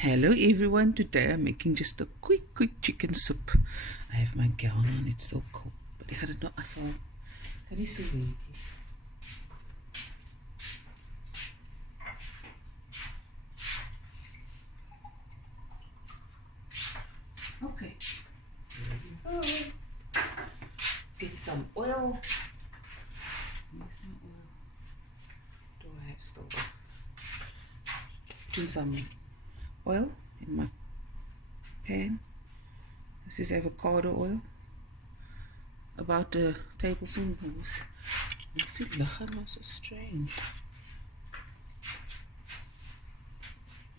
Hello everyone, today I'm making just a quick chicken soup. I have my gown on, it's so cold, but I don't know if I'll... Can you see me? Okay, here we go. Get some oil. Where's my oil? Do I have still? Put in some oil in my pan. This is avocado oil. About a tablespoon. Makes it look so strange.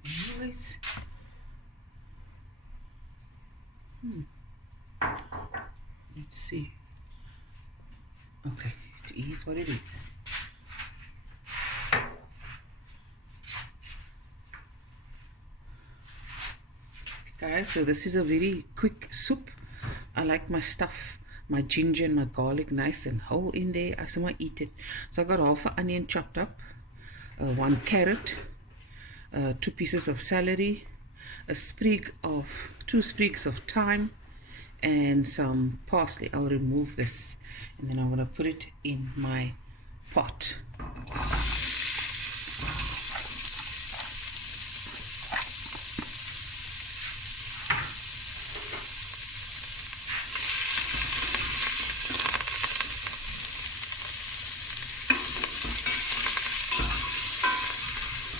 Anyways. Let's see. Okay, it is what it is. Guys, so this is a very quick soup. I like my stuff, my ginger and my garlic nice and whole in there. I want to eat it. So I got half an onion chopped up, 1 carrot, 2 pieces of celery, 2 sprigs of thyme, and some parsley. I'll remove this and then I'm going to put it in my pot.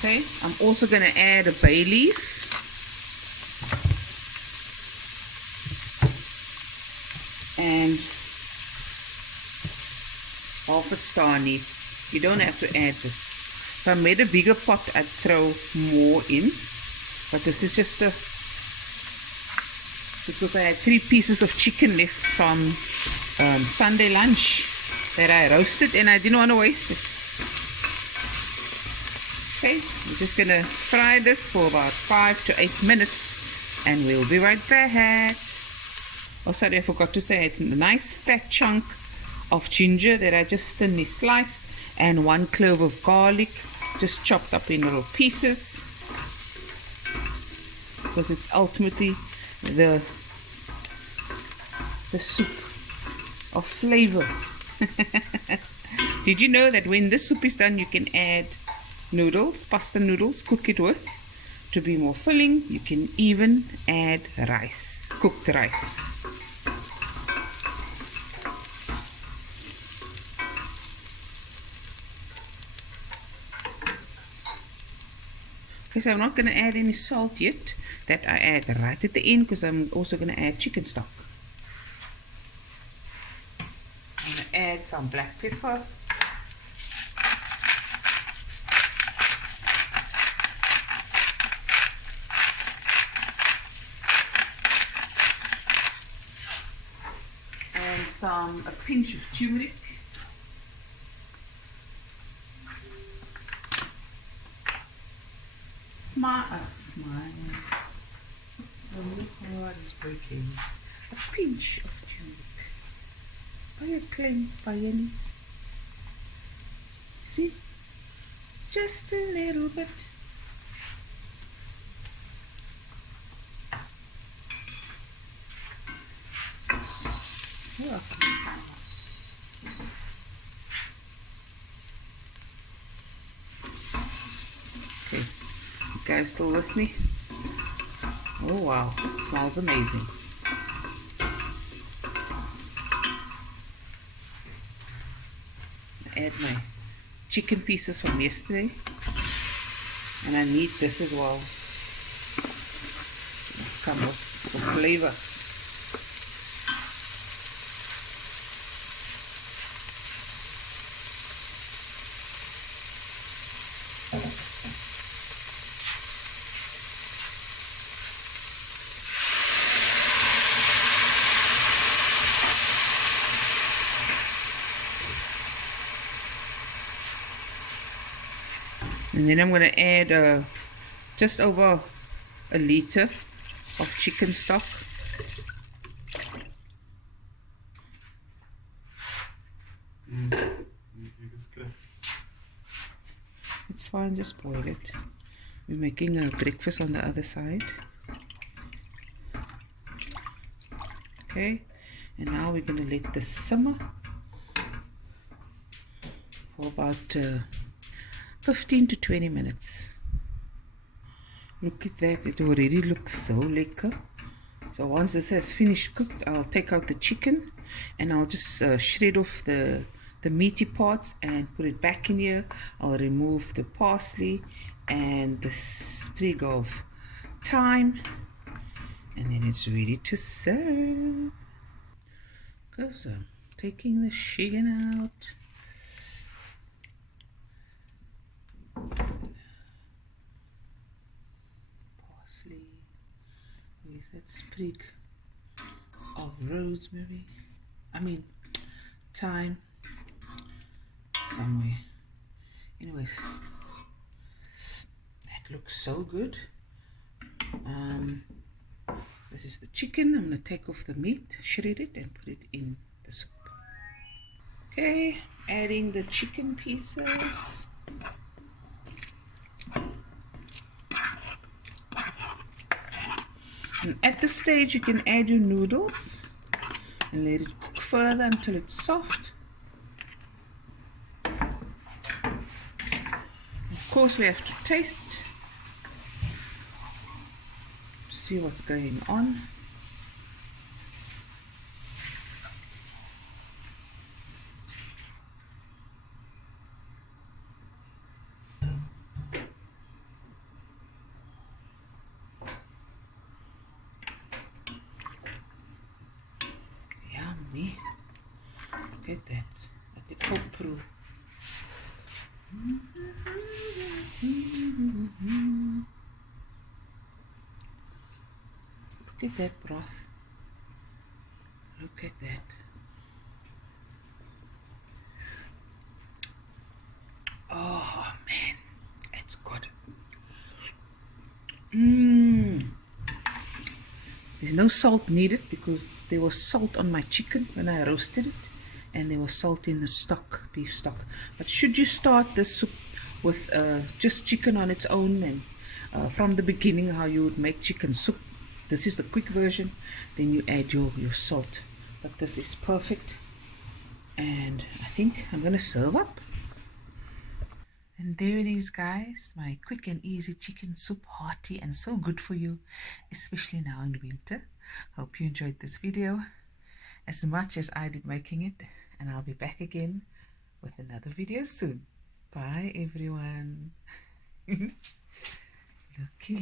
Okay, I'm also going to add a bay leaf. And half a star anise. You don't have to add this. If I made a bigger pot, I'd throw more in. But this is just because I had 3 pieces of chicken left from Sunday lunch that I roasted and I didn't want to waste it. Okay, we're just going to fry this for about 5 to 8 minutes and we'll be right back. Oh, sorry, I forgot to say it's a nice fat chunk of ginger that I just thinly sliced and 1 clove of garlic just chopped up in little pieces because it's ultimately the soup of flavor. Did you know that when this soup is done you can add noodles, pasta noodles, cook it with to be more filling? You can even add rice, cooked rice. Okay, so I'm not going to add any salt yet. That I add right at the end because I'm also going to add chicken stock. I'm going to add some black pepper. And a pinch of turmeric. Smile. Oh, my heart is breaking. A pinch of turmeric. By a claim, by any. See? Just a little bit. Okay, you guys still with me? Oh wow, it smells amazing. I add my chicken pieces from yesterday, and I need this as well. Let's come with some flavor. And then I'm going to add just over a liter of chicken stock. It's fine, just boil it. We're making a breakfast on the other side. Okay, and now we're going to let this simmer for about 15 to 20 minutes. Look at that, it already looks so lekker. So once this has finished cooked, I'll take out the chicken and I'll just shred off the meaty parts and put it back in here. I'll remove the parsley and the sprig of thyme, and then it's ready to serve. Because I'm taking the chicken out. Parsley. Where's that sprig of rosemary? Thyme. Somewhere. Anyways, that looks so good. This is the chicken. I'm going to take off the meat, shred it, and put it in the soup. Okay, adding the chicken pieces. And at this stage, you can add your noodles and let it cook further until it's soft. Of course, we have to taste to see what's going on. Yummy. Look at that. Let it cook through. Look at that broth. Look at that. Oh man, it's good. There's no salt needed because there was salt on my chicken when I roasted it, and there was salt in the stock, beef stock. But should you start this soup with just chicken on its own, and from the beginning how you would make chicken soup, this is the quick version, then you add your salt. But this is perfect, and I think I'm going to serve up. And there it is, guys, my quick and easy chicken soup, hearty and so good for you, especially now in winter. Hope you enjoyed this video as much as I did making it, and I'll be back again with another video soon. Bye everyone. Looky.